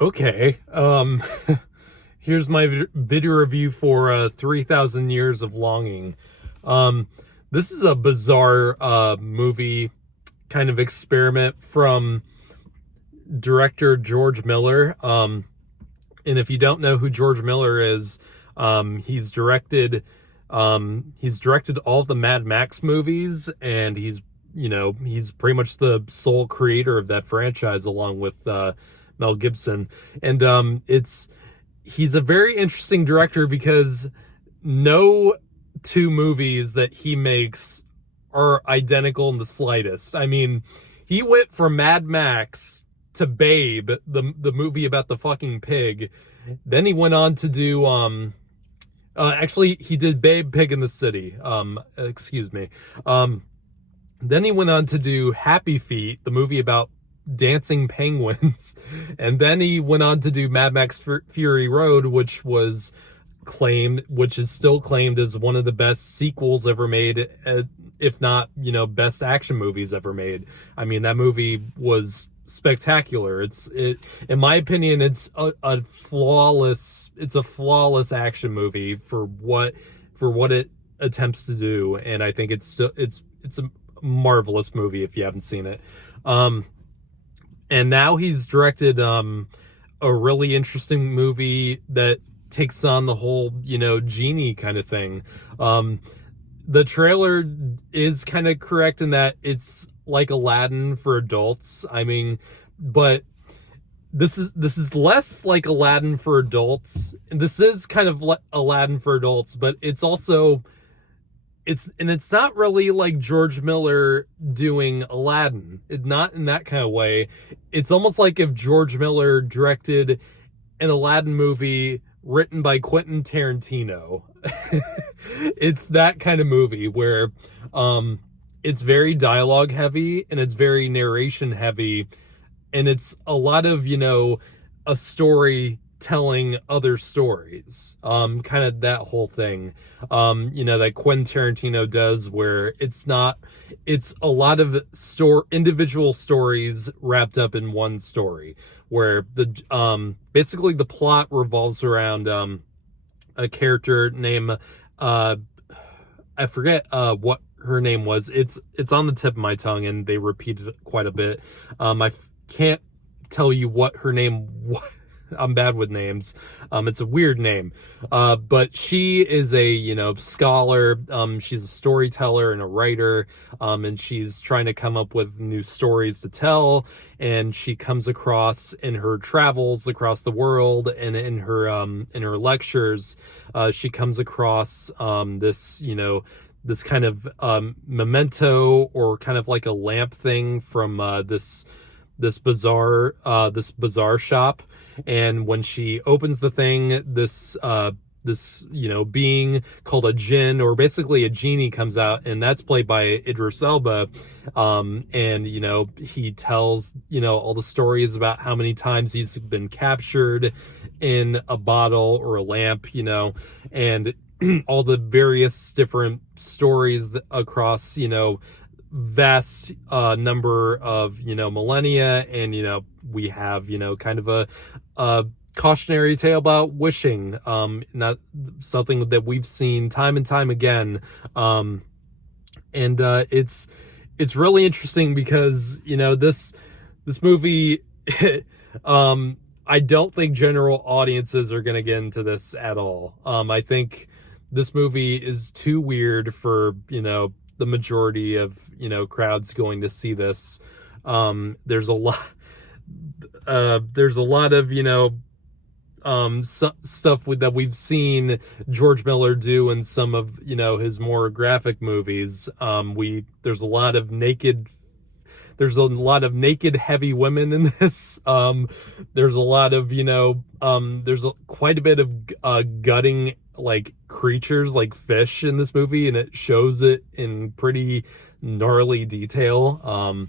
Okay. Here's my video review for 3,000 Years of Longing. Um, this is a bizarre movie kind of experiment from director George Miller. And if you don't know who George Miller is, he's directed all the Mad Max movies, and he's pretty much the sole creator of that franchise along with Mel Gibson. And he's a very interesting director because no two movies that he makes are identical in the slightest. I mean, he went from Mad Max to Babe, the movie about the fucking pig. Then he went on to do actually he did Babe, Pig in the City. Excuse me. Then he went on to do Happy Feet, the movie about dancing penguins. And then he went on to do Mad Max Fury Road, which is still claimed as one of the best sequels ever made, if not, best action movies ever made. I mean, that movie was spectacular. In my opinion, it's a flawless action movie for what it attempts to do. And I think it's a marvelous movie if you haven't seen it. And now he's directed a really interesting movie that takes on the whole, genie kind of thing. The trailer is kind of correct in that it's like Aladdin for adults. I mean, but this is less like Aladdin for adults. This is kind of like Aladdin for adults, but it's also it's not really like George Miller doing Aladdin. Not in that kind of way. It's almost like if George Miller directed an Aladdin movie written by Quentin Tarantino. It's that kind of movie where it's very dialogue heavy and it's very narration heavy, and it's a lot of, a story telling other stories, kind of that whole thing, that Quentin Tarantino does, where it's a lot of individual stories wrapped up in one story, where basically the plot revolves around a character named I forget what her name was. It's on the tip of my tongue, and they repeated it quite a bit. I can't tell you what her name was. I'm bad with names. It's a weird name. But she is a, scholar. She's a storyteller and a writer. And she's trying to come up with new stories to tell. And she comes across, in her travels across the world and in her lectures, she comes across, this kind of, memento, or kind of like a lamp thing from, this bazaar shop. And when she opens the thing, this being called a jinn, or basically a genie, comes out, and that's played by Idris Elba. And he tells all the stories about how many times he's been captured in a bottle or a lamp, and all the various different stories across vast number of millennia. And we have kind of a cautionary tale about wishing, not something that we've seen time and time again. And it's really interesting because this movie I don't think general audiences are going to get into this at all. I think this movie is too weird for the majority of crowds going to see this. There's a lot of stuff that we've seen George Miller do in some of his more graphic movies. There's a lot of naked heavy women in this. There's a lot of quite a bit of gutting, like creatures like fish in this movie, and it shows it in pretty gnarly detail.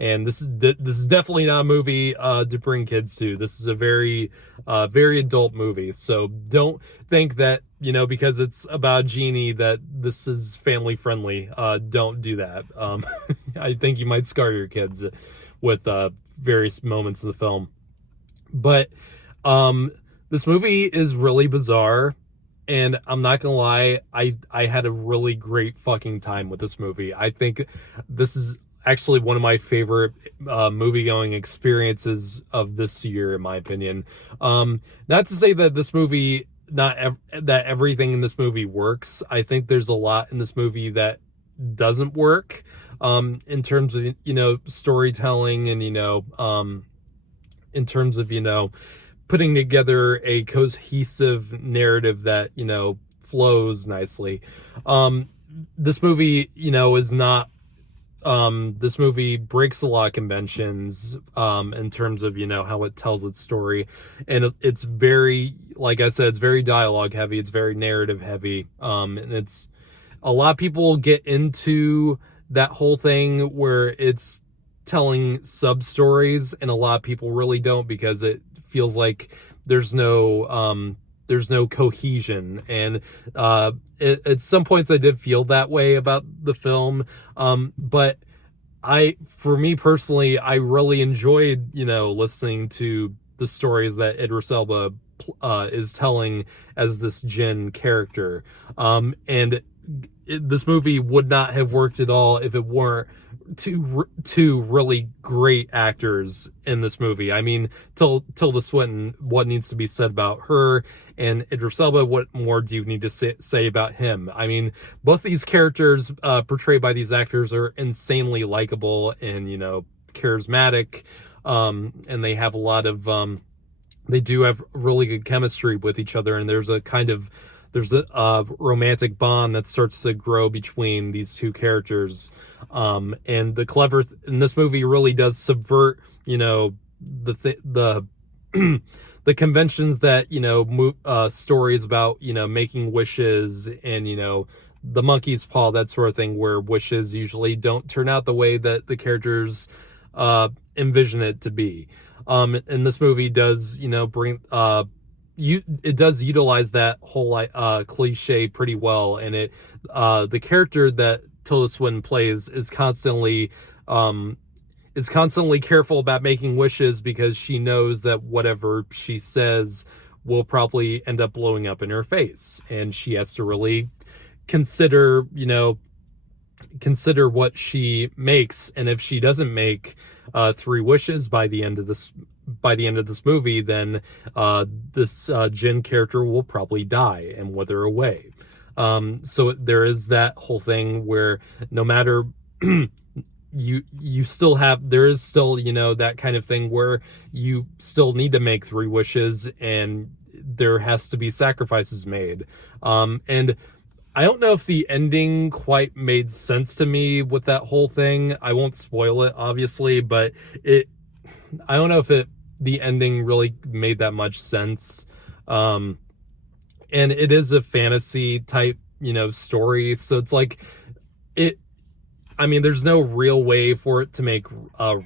And this is definitely not a movie to bring kids to. This is a very adult movie. So don't think that because it's about Genie that this is family friendly. Don't do that. I think you might scar your kids with various moments in the film. But this movie is really bizarre, and I'm not gonna lie, I had a really great fucking time with this movie. I think this is actually one of my favorite movie going experiences of this year, in my opinion. Not to say that this movie, that everything in this movie works. I think there's a lot in this movie that doesn't work, in terms of, storytelling, and, in terms of, putting together a cohesive narrative that, flows nicely. This movie, is not, this movie breaks a lot of conventions, in terms of, how it tells its story. And it's very, like I said, it's very dialogue heavy. It's very narrative heavy. And it's, a lot of people get into that whole thing where it's telling sub stories, and a lot of people really don't, because it feels like there's no cohesion. And at some points I did feel that way about the film, but for me personally, I really enjoyed, listening to the stories that Idris Elba is telling as this Jinn character. And this movie would not have worked at all if it weren't two really great actors in this movie. I mean, Tilda Swinton, what needs to be said about her? And Idris Elba, what more do you need to say about him? I mean, both these characters portrayed by these actors are insanely likable and, charismatic. And they have a lot of, they do have really good chemistry with each other. And there's a romantic bond that starts to grow between these two characters. And the clever in this movie really does subvert, the the conventions that, stories about, making wishes and, the monkey's paw, that sort of thing, where wishes usually don't turn out the way that the characters, envision it to be. And this movie does, bring, it does utilize that whole cliche pretty well, and the character that Tilda Swinton plays is constantly careful about making wishes, because she knows that whatever she says will probably end up blowing up in her face, and she has to really consider what she makes. And if she doesn't make 3 wishes by the end of this movie, then this Jinn character will probably die and wither away. So there is that whole thing where no matter you still have, there is still, that kind of thing where you still need to make 3 wishes, and there has to be sacrifices made. And I don't know if the ending quite made sense to me with that whole thing. I won't spoil it, obviously, but I don't know if the ending really made that much sense. And it is a fantasy type, story. So it's like, there's no real way for it to make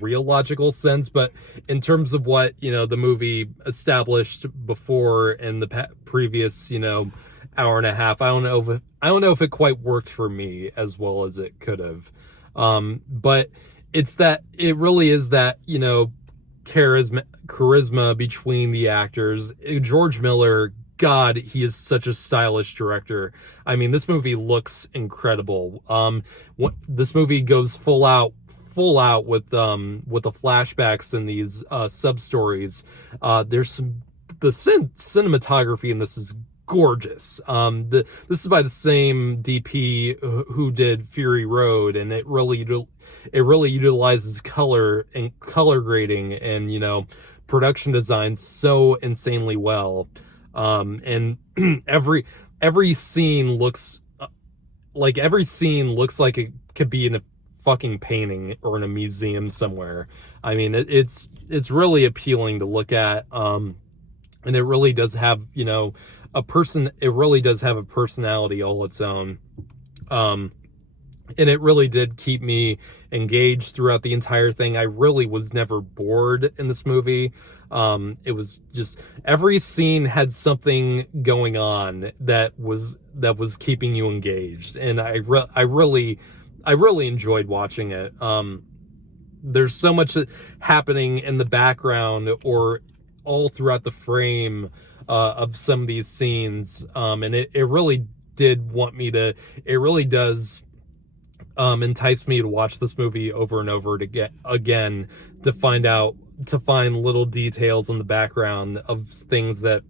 real logical sense, but in terms of what, the movie established before in the previous, hour and a half, I don't know if it quite worked for me as well as it could have. But it really is that, charisma between the actors. George Miller, God, he is such a stylish director. I mean, this movie looks incredible. This movie goes full out with the flashbacks and these sub stories. There's the cinematography in this is gorgeous. This is by the same DP who did Fury Road, and it really utilizes color and color grading and production design so insanely well. And every scene looks like it could be in a fucking painting or in a museum somewhere. I mean, it's really appealing to look at. And it really does have, it really does have a personality all its own. And it really did keep me engaged throughout the entire thing. I really was never bored in this movie. It was just, every scene had something going on that was keeping you engaged. And I really enjoyed watching it. There's so much happening in the background or all throughout the frame of some of these scenes, and it really did want me to. It really does entice me to watch this movie over and over again to find little details in the background of things that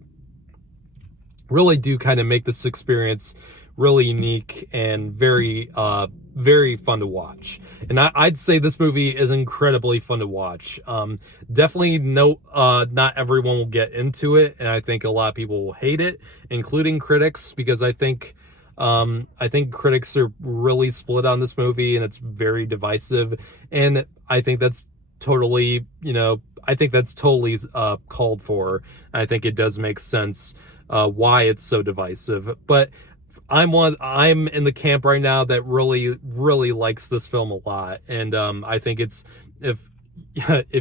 really do kind of make this experience really unique and very fun to watch. And I'd say this movie is incredibly fun to watch. Definitely not everyone will get into it, and I think a lot of people will hate it, including critics, because I think critics are really split on this movie, and it's very divisive. And I think that's totally, called for. I think it does make sense why it's so divisive. But I'm in the camp right now that really likes this film a lot, and I think it's if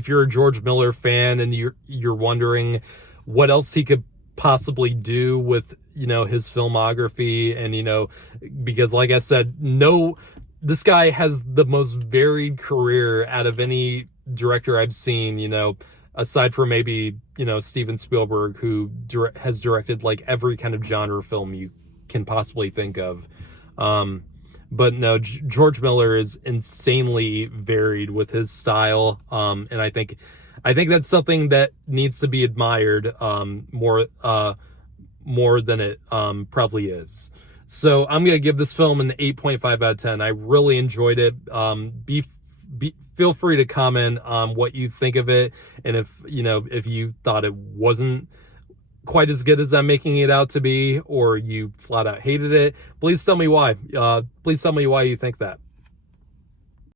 you're a George Miller fan and you're wondering what else he could possibly do with his filmography, and because like I said, this guy has the most varied career out of any director I've seen, aside from maybe Steven Spielberg, who has directed like every kind of genre film you can possibly think of. But no, George Miller is insanely varied with his style, and I think that's something that needs to be admired more than it probably is. So I'm gonna give this film an 8.5 out of 10. I really enjoyed it. Feel free to comment on what you think of it, and if you thought it wasn't quite as good as I'm making it out to be, or you flat out hated it, please tell me why. Please tell me why you think that.